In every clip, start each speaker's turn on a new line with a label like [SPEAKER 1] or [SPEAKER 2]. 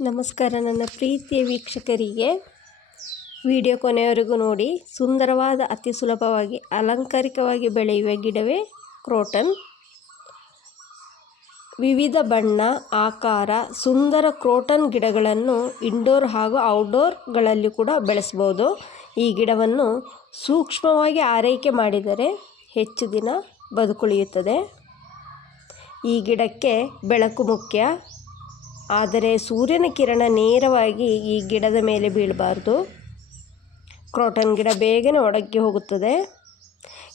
[SPEAKER 1] ನಮಸ್ಕಾರ ನನ್ನ ಪ್ರೀತಿಯ ವೀಕ್ಷಕರಿಗೆ. ವಿಡಿಯೋ ಕೊನೆಯವರೆಗೂ ನೋಡಿ. ಸುಂದರವಾದ, ಅತಿ ಸುಲಭವಾಗಿ, ಅಲಂಕಾರಿಕವಾಗಿ ಬೆಳೆಯುವ ಗಿಡವೇ ಕ್ರೋಟನ್. ವಿವಿಧ ಬಣ್ಣ, ಆಕಾರ, ಸುಂದರ ಕ್ರೋಟನ್ ಗಿಡಗಳನ್ನು ಇಂಡೋರ್ ಹಾಗೂ ಔಟ್ಡೋರ್ಗಳಲ್ಲಿ ಕೂಡ ಬೆಳೆಸ್ಬೋದು. ಈ ಗಿಡವನ್ನು ಸೂಕ್ಷ್ಮವಾಗಿ ಆರೈಕೆ ಮಾಡಿದರೆ ಹೆಚ್ಚು ದಿನ ಬದುಕುಳಿಯುತ್ತದೆ. ಈ ಗಿಡಕ್ಕೆ ಬೆಳಕು ಮುಖ್ಯ. ಆದರೆ ಸೂರ್ಯನ ಕಿರಣ ನೇರವಾಗಿ ಈ ಗಿಡದ ಮೇಲೆ ಬೀಳಬಾರ್ದು. ಕ್ರೋಟನ್ ಗಿಡ ಬೇಗನೆ ಒಡಕ್ಕಿ ಹೋಗುತ್ತದೆ.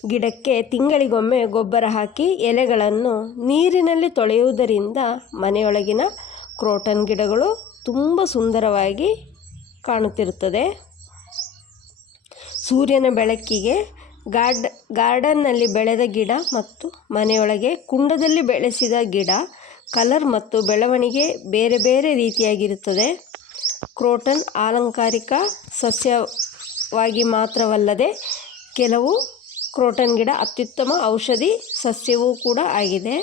[SPEAKER 1] ಗಿಡಕ್ಕೆ ತಿಂಗಳಿಗೊಮ್ಮೆ ಗೊಬ್ಬರ ಹಾಕಿ ಎಲೆಗಳನ್ನು ನೀರಿನಲ್ಲಿ ತೊಳೆಯುವುದರಿಂದ ಮನೆಯೊಳಗಿನ ಕ್ರೋಟನ್ ಗಿಡಗಳು ತುಂಬ ಸುಂದರವಾಗಿ ಕಾಣುತ್ತಿರುತ್ತದೆ. ಸೂರ್ಯನ ಬೆಳಕಿಗೆ ಗಾರ್ಡ್, ಗಾರ್ಡನ್ನಲ್ಲಿ ಬೆಳೆದ ಗಿಡ ಮತ್ತು ಮನೆಯೊಳಗೆ ಕುಂಡದಲ್ಲಿ ಬೆಳೆಸಿದ ಗಿಡ ಕಲರ್ ಮತ್ತು ಬೆಳವಣಿಗೆ ಬೇರೆ ಬೇರೆ ರೀತಿಯಾಗಿರುತ್ತದೆ. ಕ್ರೋಟನ್ ಅಲಂಕಾರಿಕ ಸಸ್ಯವಾಗಿ ಮಾತ್ರವಲ್ಲದೆ ಕೆಲವು ಕ್ರೋಟನ್ ಗಿಡ ಅತ್ಯುತ್ತಮ ಔಷಧಿ ಸಸ್ಯವೂ ಕೂಡ ಆಗಿದೆ.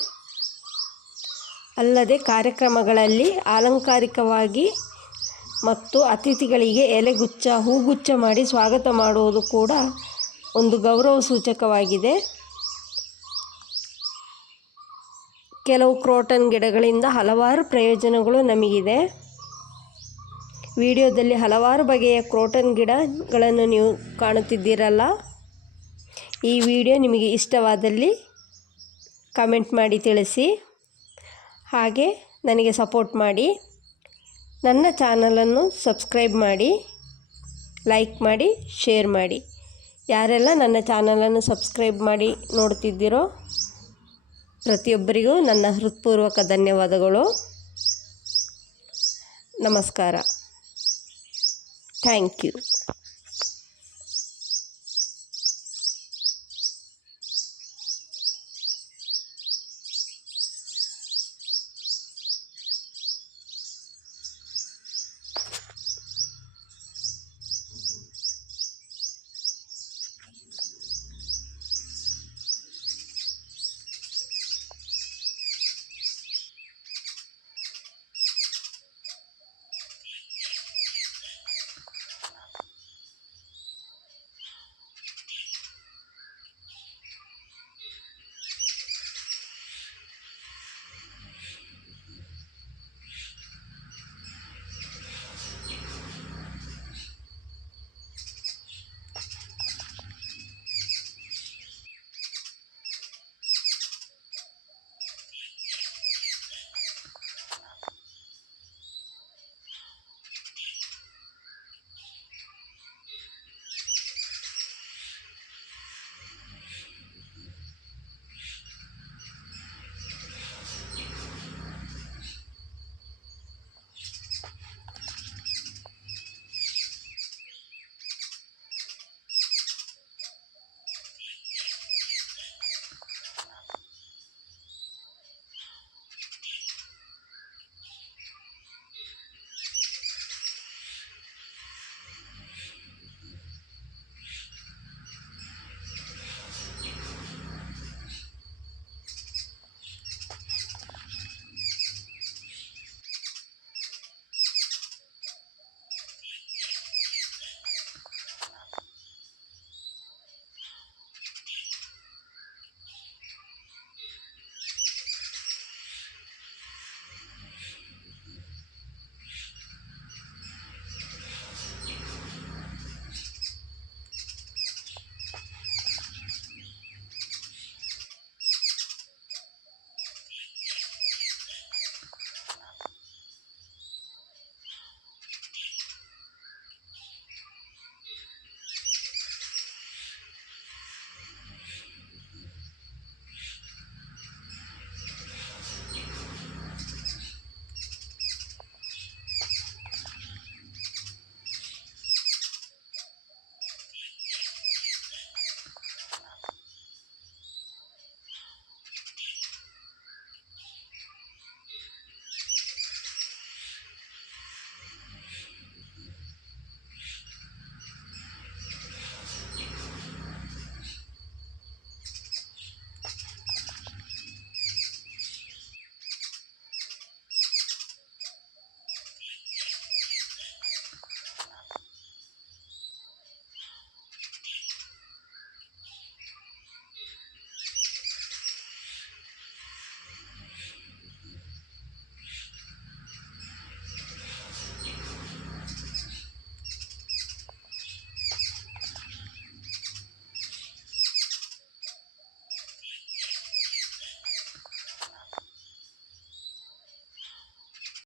[SPEAKER 1] ಅಲ್ಲದೆ ಕಾರ್ಯಕ್ರಮಗಳಲ್ಲಿ ಅಲಂಕಾರಿಕವಾಗಿ ಮತ್ತು ಅತಿಥಿಗಳಿಗೆ ಎಲೆಗುಚ್ಛ ಹೂಗುಚ್ಛ ಮಾಡಿ ಸ್ವಾಗತ ಮಾಡುವುದು ಕೂಡ ಒಂದು ಗೌರವ ಸೂಚಕವಾಗಿದೆ ಕೆಲವು ಕ್ರೋಟನ್ ಗಿಡಗಳಿಂದ ಹಲವಾರು ಪ್ರಯೋಜನಗಳು ನಮಗಿದೆ. ವಿಡಿಯೋದಲ್ಲಿ ಹಲವಾರು ಬಗೆಯ ಕ್ರೋಟನ್ ಗಿಡಗಳನ್ನು ನೀವು ಕಾಣುತ್ತಿದ್ದೀರಲ್ಲ. ಈ ವಿಡಿಯೋ ನಿಮಗೆ ಇಷ್ಟವಾದಲ್ಲಿ ಕಮೆಂಟ್ ಮಾಡಿ ತಿಳಿಸಿ. ಹಾಗೆ ನನಗೆ ಸಪೋರ್ಟ್ ಮಾಡಿ. ನನ್ನ ಚಾನಲನ್ನು ಸಬ್ಸ್ಕ್ರೈಬ್ ಮಾಡಿ, ಲೈಕ್ ಮಾಡಿ, ಶೇರ್ ಮಾಡಿ. ಯಾರೆಲ್ಲ ನನ್ನ ಚಾನಲನ್ನು ಸಬ್ಸ್ಕ್ರೈಬ್ ಮಾಡಿ ನೋಡ್ತಿದ್ದೀರೋ ಪ್ರತಿಯೊಬ್ಬರಿಗೂ ನನ್ನ ಹೃತ್ಪೂರ್ವಕ ಧನ್ಯವಾದಗಳು. ನಮಸ್ಕಾರ. Thank you.